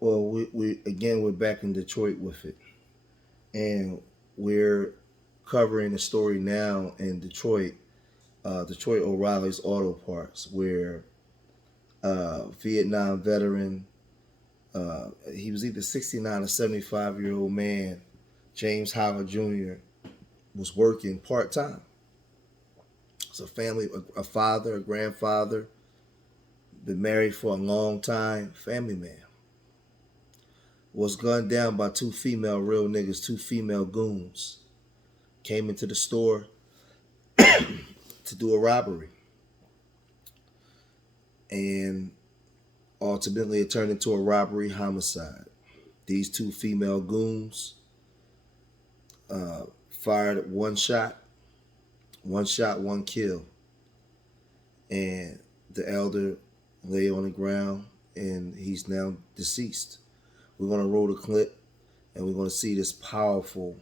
Well, we're back in Detroit with it, and we're covering a story now in Detroit, Detroit O'Reilly's Auto Parts, where Vietnam veteran, he was either 69 or 75-year-old man, James Howard Jr. was working part time. It's a family, a father, a grandfather, been married for a long time, family man. Was gunned down by two female real niggas, two female goons. Came into the store to do a robbery. And ultimately it turned into a robbery homicide. These two female goons fired one shot, one kill. And the elder lay on the ground and he's now deceased. We're going to roll the clip and we're going to see this powerful.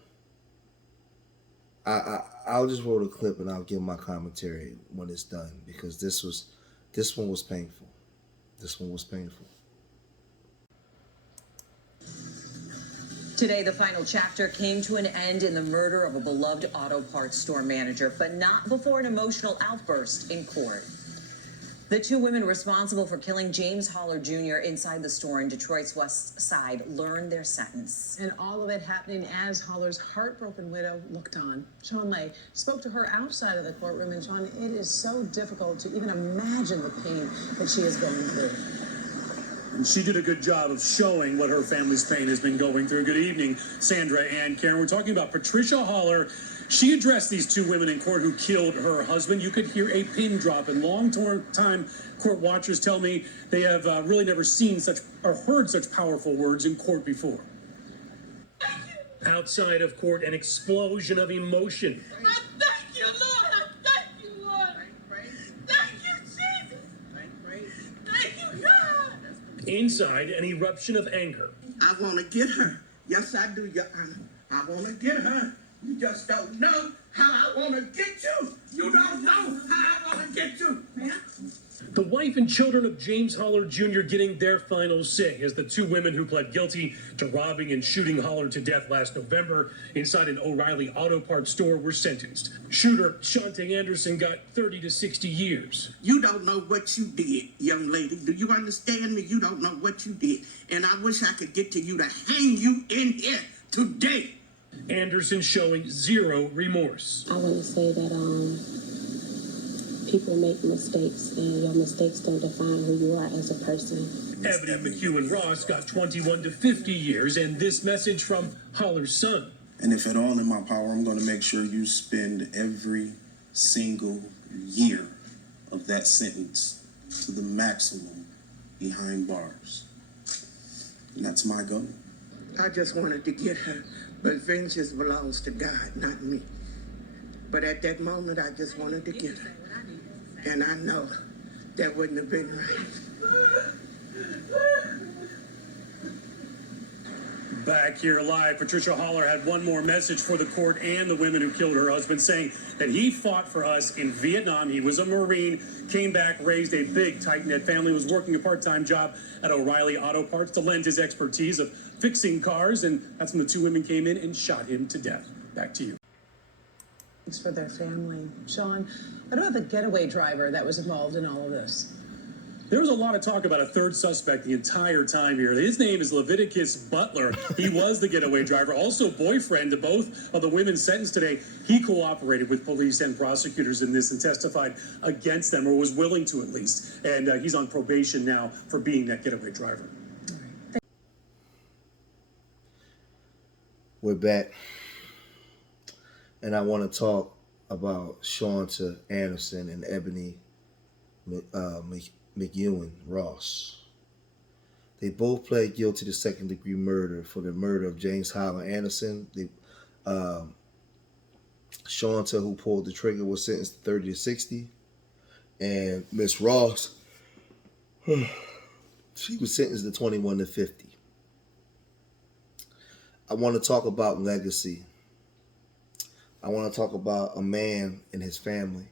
I'll just roll the clip and I'll give my commentary when it's done because this one was painful. This one was painful. Today, the final chapter came to an end in the murder of a beloved auto parts store manager, but not before an emotional outburst in court. The two women responsible for killing James Holler Jr. inside the store in Detroit's West Side learned their sentence. And all of it happening as Holler's heartbroken widow looked on. Sean Lay spoke to her outside of the courtroom, and Sean, it is so difficult to even imagine the pain that she is going through. And she did a good job of showing what her family's pain has been going through. Good evening, Sandra and Karen. We're talking about Patricia Holler. She addressed these two women in court who killed her husband. You could hear a pin drop, and long-time court watchers tell me they have really never seen such or heard such powerful words in court before. Outside of court, an explosion of emotion. I thank you, Lord. I thank you, Lord. Thank you, Jesus. Thank you, God. Inside, an eruption of anger. I want to get her. Yes, I do, Your Honor. I want to get her. You just don't know how I want to get you. You don't know how I want to get you, man. The wife and children of James Holler Jr. getting their final say as the two women who pled guilty to robbing and shooting Holler to death last November inside an O'Reilly Auto Parts store were sentenced. Shooter Shante Anderson got 30 to 60 years. You don't know what you did, young lady. Do you understand me? You don't know what you did. And I wish I could get to you to hang you in here today. Anderson showing zero remorse. I want to say that people make mistakes, and your mistakes don't define who you are as a person. Ebony McHugh Ross got 21 to 50 years, and this message from Holler's son. And if at all in my power, I'm going to make sure you spend every single year of that sentence to the maximum behind bars. And that's my goal. I just wanted to get her, but vengeance belongs to God, not me. But at that moment, I just wanted to get her. And I know that wouldn't have been right. Back here live, Patricia Holler had one more message for the court and the women who killed her husband, saying that he fought for us in Vietnam. He was a Marine, came back, raised a big, tight-knit family, was working a part-time job at O'Reilly Auto Parts to lend his expertise of fixing cars, and that's when the two women came in and shot him to death. Back to you. Thanks for their family. Sean, what about the getaway driver that was involved in all of this? There was a lot of talk about a third suspect the entire time here. His name is Leviticus Butler. He was the getaway driver, also boyfriend to both of the women sentenced today. He cooperated with police and prosecutors in this and testified against them, or was willing to at least. And he's on probation now for being that getaway driver. We're back. And I want to talk about Shanta Anderson and Ebony McEwen Ross. They both pled guilty to second-degree murder for the murder of James Holler Anderson. Shanta, who pulled the trigger, was sentenced to 30 to 60. And Miss Ross, she was sentenced to 21 to 50. I want to talk about legacy. I want to talk about a man and his family.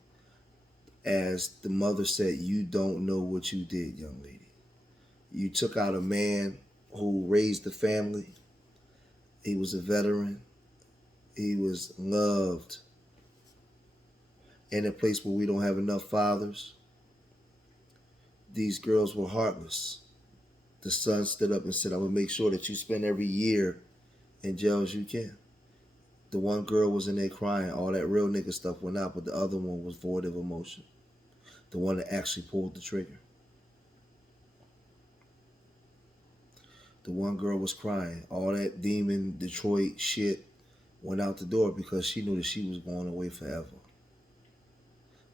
As the mother said, you don't know what you did, young lady. You took out a man who raised the family. He was a veteran. He was loved. In a place where we don't have enough fathers, these girls were heartless. The son stood up and said, I'm going to make sure that you spend every year in jail as you can. The one girl was in there crying. All that real nigga stuff went out, but the other one was void of emotion. The one that actually pulled the trigger. The one girl was crying. All that demon Detroit shit went out the door because she knew that she was going away forever.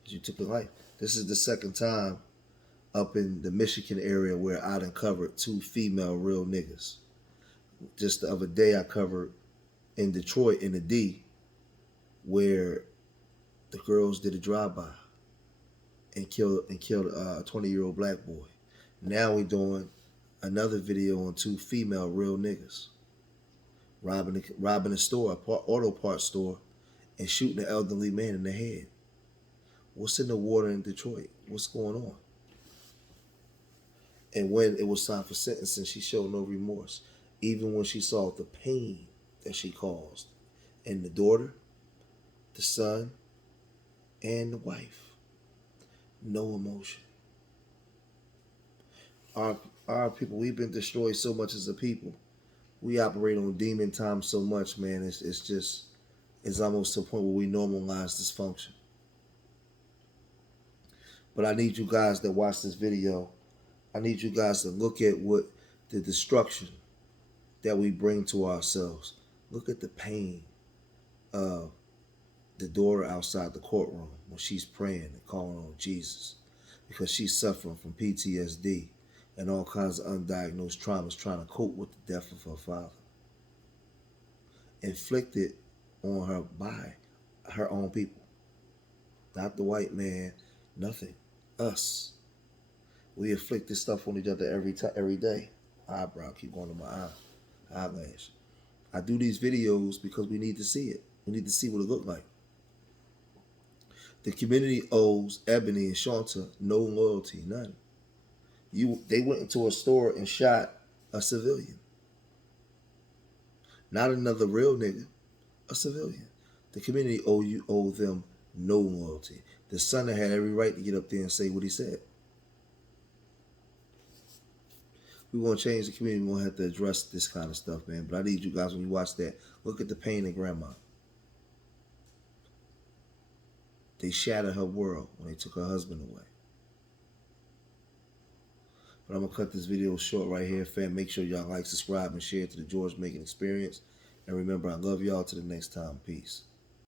She took her life. This is the second time up in the Michigan area where I done covered 2 female real niggas. Just the other day I covered in Detroit in the D where the girls did a drive-by and killed a 20-year-old black boy. Now we're doing another video on 2 female real niggas robbing a store, a auto parts store, and shooting an elderly man in the head. What's in the water in Detroit? What's going on? And when it was time for sentencing, she showed no remorse. Even when she saw the pain that she caused. And the daughter, the son, and the wife. No emotion. Our people, we've been destroyed so much as a people. We operate on demon time so much, man. It's almost to a point where we normalize dysfunction. But I need you guys that watch this video, I need you guys to look at what the destruction that we bring to ourselves. Look at the pain of the daughter outside the courtroom when she's praying and calling on Jesus because she's suffering from PTSD and all kinds of undiagnosed traumas trying to cope with the death of her father. Inflicted on her by her own people. Not the white man, nothing. Us. We inflict this stuff on each other every day. Eyebrow keep going to my eyelash. I do these videos because we need to see it. We need to see what it looked like. The community owes Ebony and Shanta no loyalty, none. They went into a store and shot a civilian. Not another real nigga, a civilian. The community owe them no loyalty. The son had every right to get up there and say what he said. We want to change the community. We want to have to address this kind of stuff, man. But I need you guys, when you watch that, look at the pain in grandma. They shattered her world when they took her husband away. But I'm going to cut this video short right here, fam. Make sure y'all like, subscribe, and share to the George Making Experience. And remember, I love y'all. Till the next time. Peace.